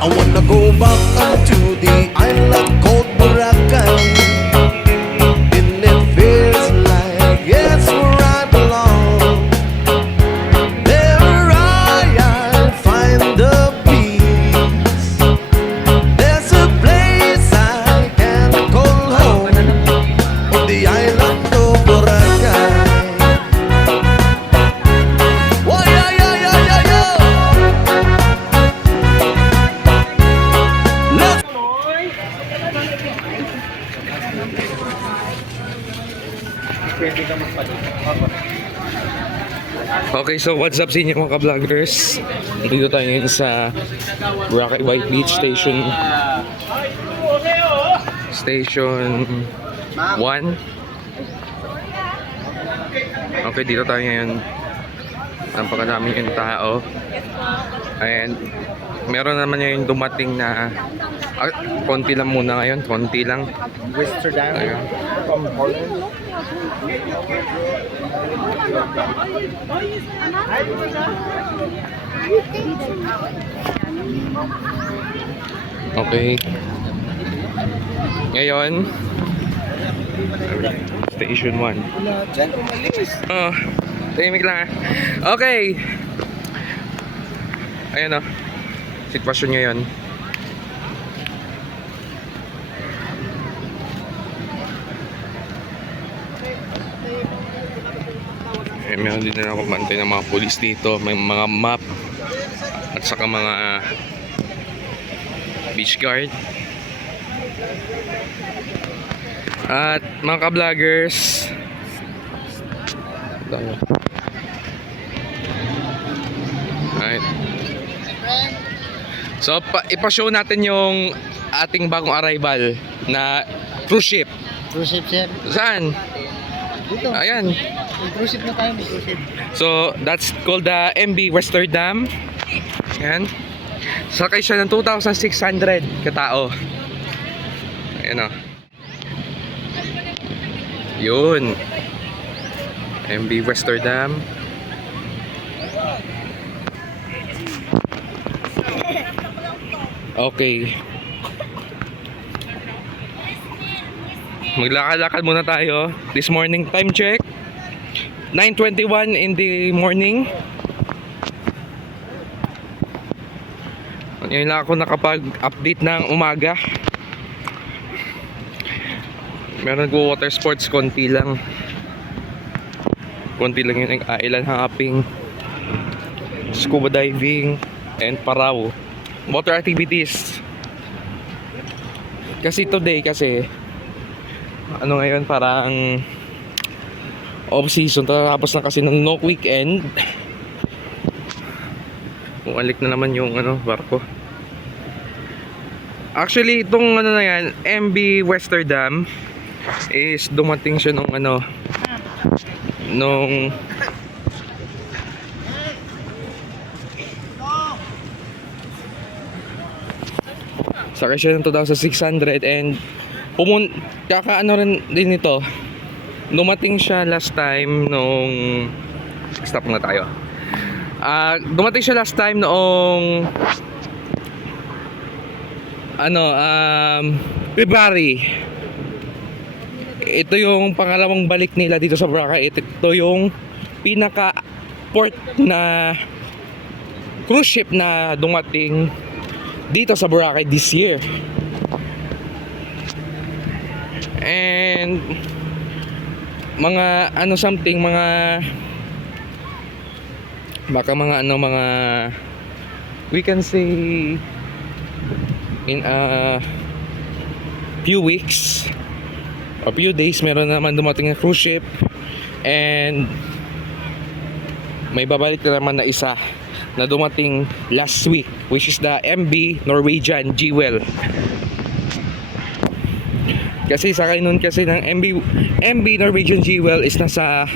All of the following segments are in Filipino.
I wanna go back onto the island called Boracay. And it feels like it's where I belong. There I'll find the peace. There's a place I can call home, on the island of Boracay. Oh yeah, yeah, yeah, yeah, yeah. Let's Okay, so what's up sa inyo mga ka-vloggers? Dito tayo ngayon sa Boracay White Beach Station 1. Okay, dito tayo ngayon. Napakadami yung tao. And meron naman yung dumating na konti lang muna ngayon, konti lang. Amsterdam Ayun. from Holland. Okay. Ngayon, Station 1. Wala dyan, umalis. Oh, tahimik lang ah. Okay. Ayan oh. Sitwasyon ngayon. Eh, meron din na ako bantay ng mga pulis dito. May mga map at saka mga beach guard. At mga ka-vloggers, alright. So ipa-show natin yung ating bagong arrival na cruise ship. Cruise ship, sir. Saan? Dito. Ayan. May cruise ship na tayo, may cruise ship. So that's called the MB Westerdam. Ayan. Sakay siya ng 2,600 katao. Ayan o. Yun. MB Westerdam. Okay. Maglakad-lakad muna tayo. This morning time check 9:21 in the morning. Ngayon lang ako nakapag-update ng umaga. Meron ko water sports, konti lang. Konti lang yung island hopping, scuba diving, and paraw. Water activities. Kasi today ano ngayon, parang off season, tapos na kasi ng no weekend. Bumalik na naman yung barko. Actually itong na yan, MB Westerdam, is dumating siya nung sakay siya ng 2,600 and kakaano rin din ito. Dumating siya last time nung stop na tayo. Dumating siya last time noong February. Ito yung pangalawang balik nila dito sa Boracay. Ito yung pinaka port na cruise ship na dumating dito sa Boracay this year. And mga we can say in a few weeks or few days meron naman dumating na cruise ship, and may babalik na naman na isa na dumating last week, which is the MB Norwegian Jewel. Kasi sakay nun kasi ng MB Norwegian Jewel is nasa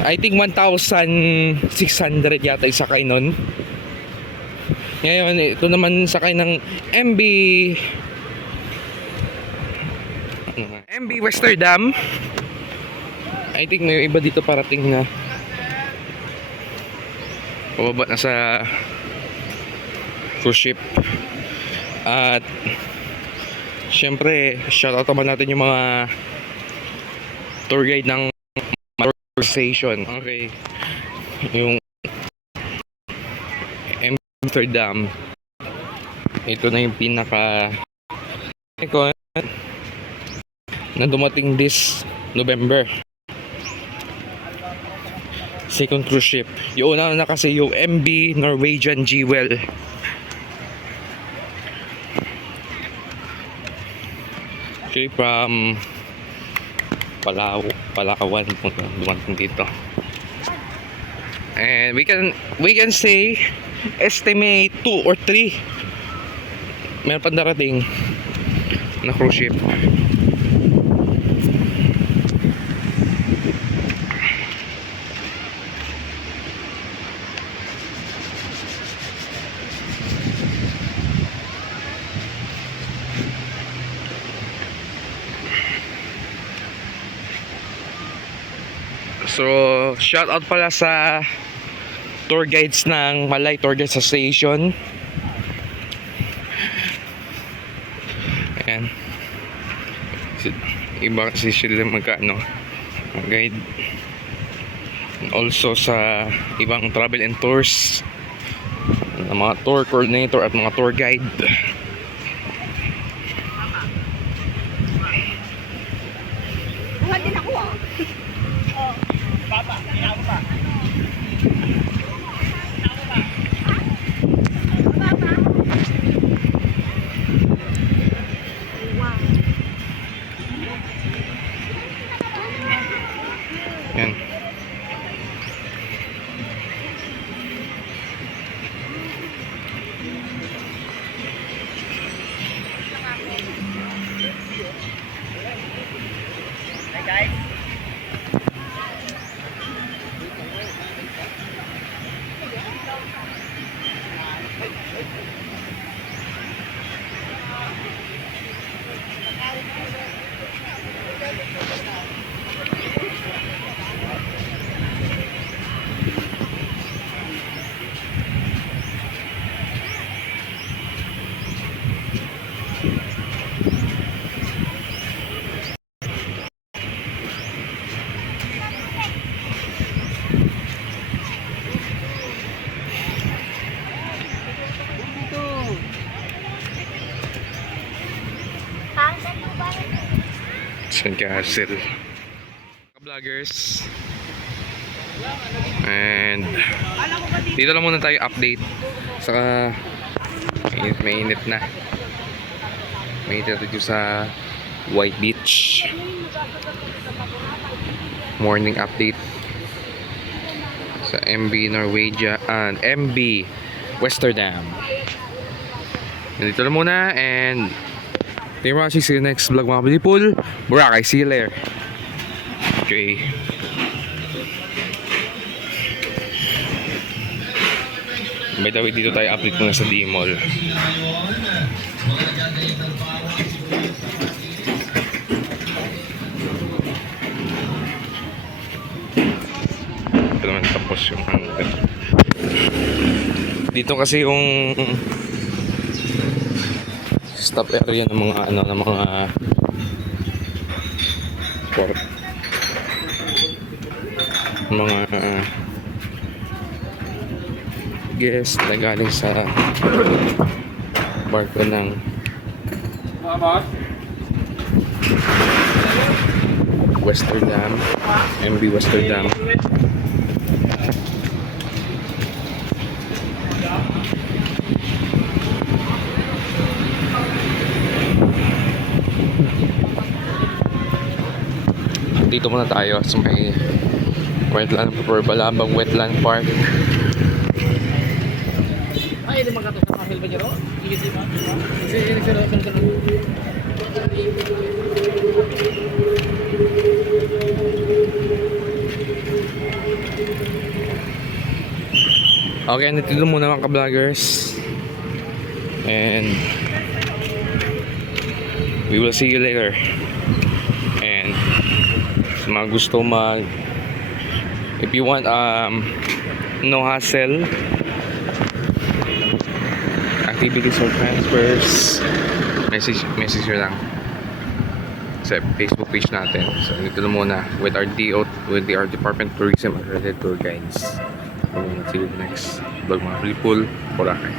I think 1,600 yata isakay nun. Ngayon ito naman sakay ng MB Westerdam. I think may iba dito parating na. Pababa na sa cruise ship. At syempre, shoutout naman natin yung mga tour guide ng station. Okay. Yung Amsterdam. Ito na yung pinaka na dumating this November. Second cruise ship. Yung una na kasi yung MB Norwegian Jewel. Okay, from Palawan dumating dito. And we can say estimate 2 or 3 meron pang darating na cruise ship. So, shout out pala sa tour guides ng Malay Tour Guides Association. Ayan. Iba kasi sila magkano guide. And also sa ibang travel and tours ng mga tour coordinator at mga tour guide. Buhat din ako ah. Baba, ako pa. Yan. Hey guys. San Castle. Vloggers. And dito lang muna tayo update. Saka mainit na. Mainit na dito sa White Beach. Morning update sa MB Norwegia and MB Westerdam. Dito lang muna and thank you for watching. See you next vlog mga people. Boracay, see you later. Okay. By the way, dito tayo update muna sa D-Mall. Ito naman tapos yung hanggang. Dito kasi yung stop area ng mga ng mga port, mga guest na galing sa barko ng Westerdam, MB Westerdam. Dito muna tayo sa may wetland, Balabang Wetland Park. Ay, di magkato sa mga helmet nyo. Sige, ba? Sige. Okay, nandito muna mga ka-vloggers. And we will see you later. And sa mga gusto if you want no hassle activities or transfers, message nyo lang sa Facebook page natin. So, dito na muna with our Department of Tourism and Accredited Tour Guides. So, see you in the next vlog mga Pilipul, Boracay.